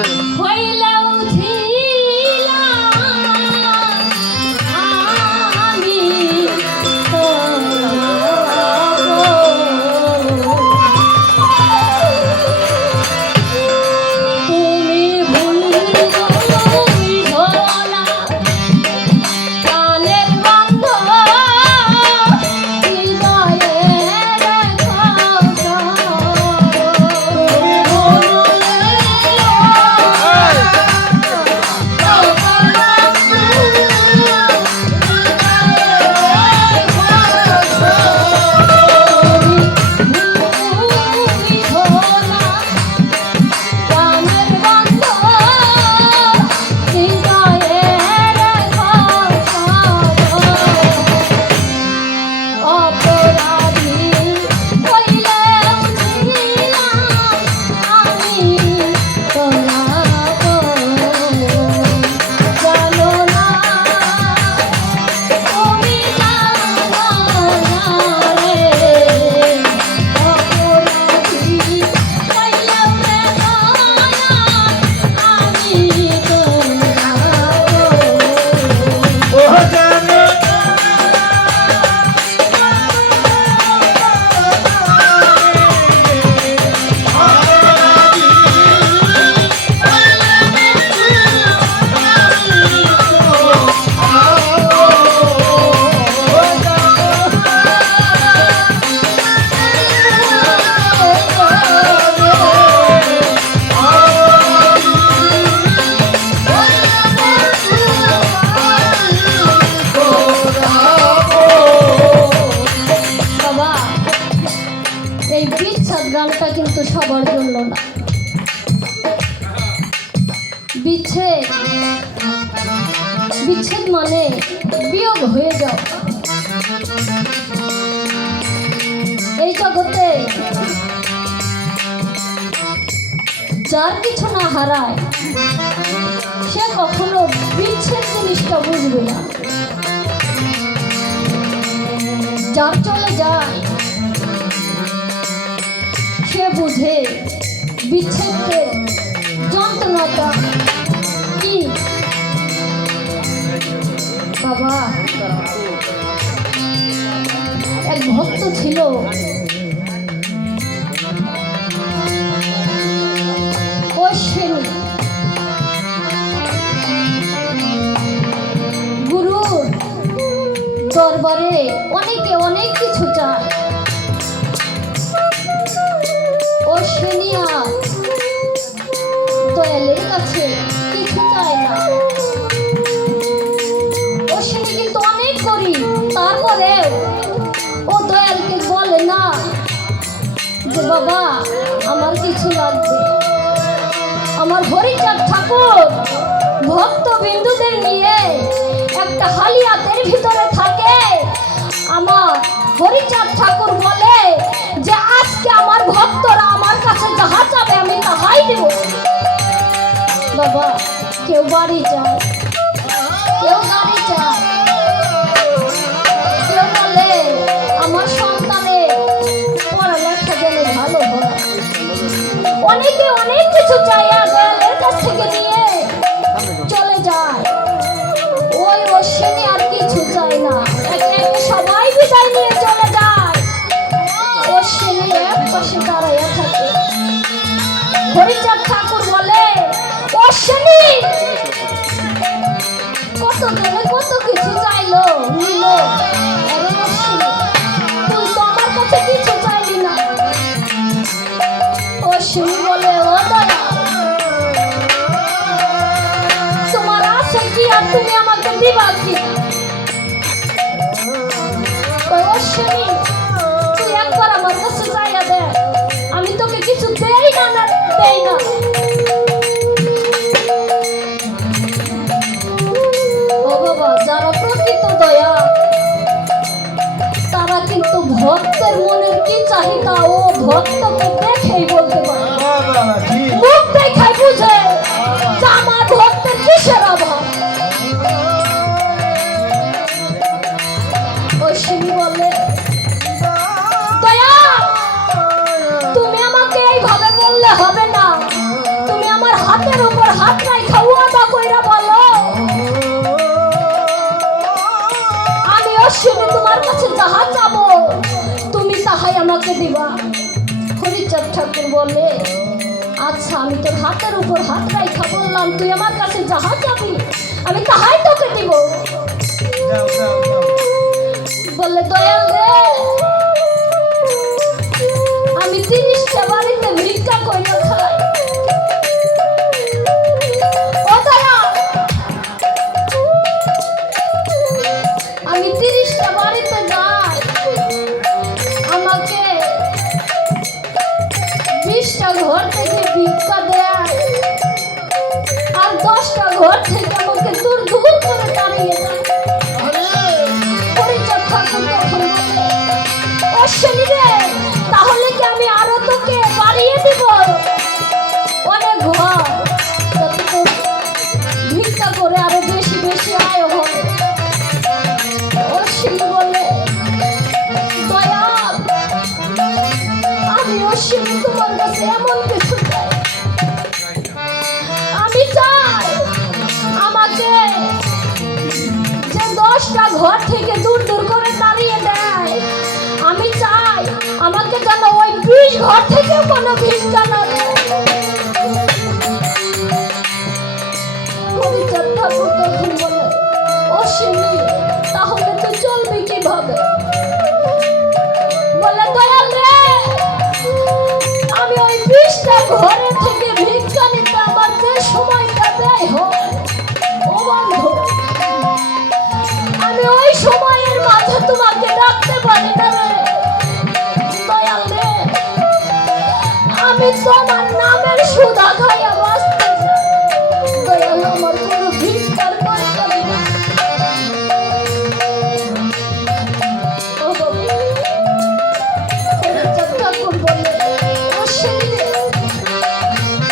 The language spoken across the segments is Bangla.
আছে হইলেও গানটা কিন্তু সবার জন্য না। বিচ্ছেদ বিচ্ছেদ মানে বিয়োগ হয়ে যাও। এই জগতে যার কিছু না হারায় সে কখনো বিচ্ছেদ জিনিসটা বুঝবে না। যার চলে যায় সে বুঝে বিচ্ছেদের যন্ত্রণাটা কি। বাবা, এক ভক্ত ছিল, গুরুর দরবারে অনেকে অনেক কিছু চায়। দয়ালের কাছে কিছু চায় না। অশ্বিনী কিন্তু অনেক করি, তারপরে ও দয়ালকে বলে না যে বাবা আমার কিছু লাগবে। আমার হরিচাঁদ ঠাকুর ভক্ত বিন্দুদের নিয়ে একটা হালিয়াতের ভিতরে থাকে। আমার হরিচাঁদ ঠাকুর বলে যে আজকে আমার ভক্তরা আমার কাছে যাহা চাবে আমি তাহাই দেব। বাবা, কেউ বাড়ি যায়, কেউ গাড়ি চায়, কেউ বলে আমার সন্তানের পড়ালেখা যেন ভালো হয়। অনেকে অনেক কিছু চায় আর দয়ালের কাছ থেকে নিয়ে চলে যায়। ওই অশ্বিনী আর কিছু চায় না, একে একে সবাই বিদায় নিয়ে চলে যায়। অশ্বিনী এক পাশে দাঁড়াইয়া থাকে। হরিচাঁদ ঠাকুর বলে, অশ্বিনী কত ধরে কত কিছু চাইলো নিল, অশ্বিনী তুই তো আমার কাছে কিছু চাইলি না। অশ্বিনী বলে, ও দয়া, তোমার আছে কি আর তুমি আমাকে দিবা কি? অশ্বিনী তুই একবার আমার কাছে চাইয়া দে, আমি তোকে কিছু দেই না দেই না। ও বাবা, যারা প্রকৃত দয়া তারা কিন্তু ভক্তের মনের কি চাহিদা ও ভক্তকে দেখেই বলতে পারে। মুখ দেখাই বুঝে যে আমার ভক্তের কিসের অভাব। অশ্বিনী বলে, দয়া তুমি আমাকে এইভাবে বললে হবে না। হাত নাই খাওয়া বা কইরা বলো আমি অশ্বনী তোমার কাছে যাহা চাবো তুমি তাহাই আমাকে দিবা। হরিচাঁদ ঠাকুর বলে আচ্ছা আমি তোর হাতের উপর হাত রাইখা বললাম তুই আমার কাছে যাহা চাবি আমি তাহাই তোকে দিব। বলে দয়াল রে আমি 30টা বাড়িতে ভিক্ষা কইরা খাই। ও দয়াল আমি 30টা বাড়িতে যাই আমাকে 20টা ঘর থেকে ভিক্ষা দেয় আর 10টা ঘর থেকে আমাকে দূর দূর করে তাড়িয়ে দেয়। হরিচাঁদ ঠাকুর তখন বলে অশ্বনী রে তাহলে কি আমি আরো তোকে বাড়িয়ে দিব অনেক ঘর যাতে তোর ভিক্ষা করে আরো বেশি বেশি আয় হবে। অশ্বনী বলে দয়াল আমি অশ্বনী তোমার কাছে এমন কিছু চাই আমি চাই আমাকে যে 10টা ঘর থেকে দূর দূর করে তাড়িয়ে দেয় আমি চাই আমাকে যেন ওই 20 ঘর থেকে কোনো ভিক্ষা না দেয়। হরিচাঁদ ঠাকুর তখন বলে অশ্বনী তাহলে তুই চলবি কিভাবে? বলে দয়াল রে আমি ওই 20টা ঘরে থেকে ভিক্ষা নিতে আমার যে সময়টা ব্যয় হয় ও বন্ধু আমি ওই সময়ের মাঝে তোমাকে ডাকতে পারি না রে দয়াল রে আমি তোমার নামের সুধা খাইয়া বাঁচতে চাই। দয়াল আমার কোনো ভিক্ষার দরকার নেই। ও বাবা হরিচাঁদ ঠাকুর বলে অশ্বনী রে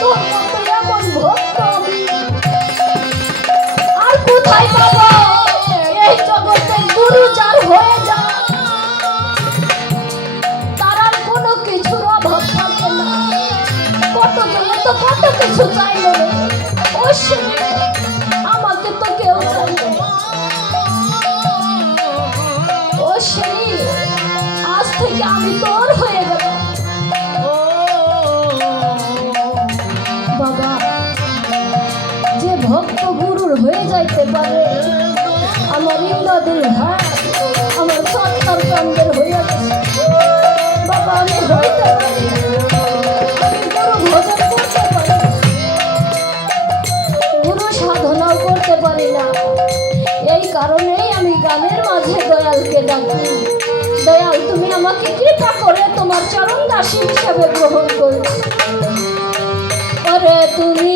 তোর মতো এমন ভক্ত আমি আর কোথায় পাবো? এই জগতে গুরু যার হয়ে যায় তার আর কোনো কিছুর অভাব থাকে না। কত জনে তো কত কিছু চাইল রে অশ্বনী রে আমাকে তো কেউ চাইল না। অশ্বনী আজ থেকে আমি তোর হয়ে গেল। বাবা যে ভক্ত গুরুর হয়ে যাইতে পারে আমার ইন্দ্রদুল ভাই আমার সন্তান চন্দ্রের হয়ে গেছে। বাবা আমি হইতে পারি আমি গুরু ভজন করতে পারি গুরু সাধনাও করতে পারি না। এই কারণেই আমি গানের মাঝে দয়ালকে ডাকি দয়াল তুমি আমাকে কৃপা করে তোমার চরণ দাসী হিসাবে গ্রহণ করো। ওরে তুমি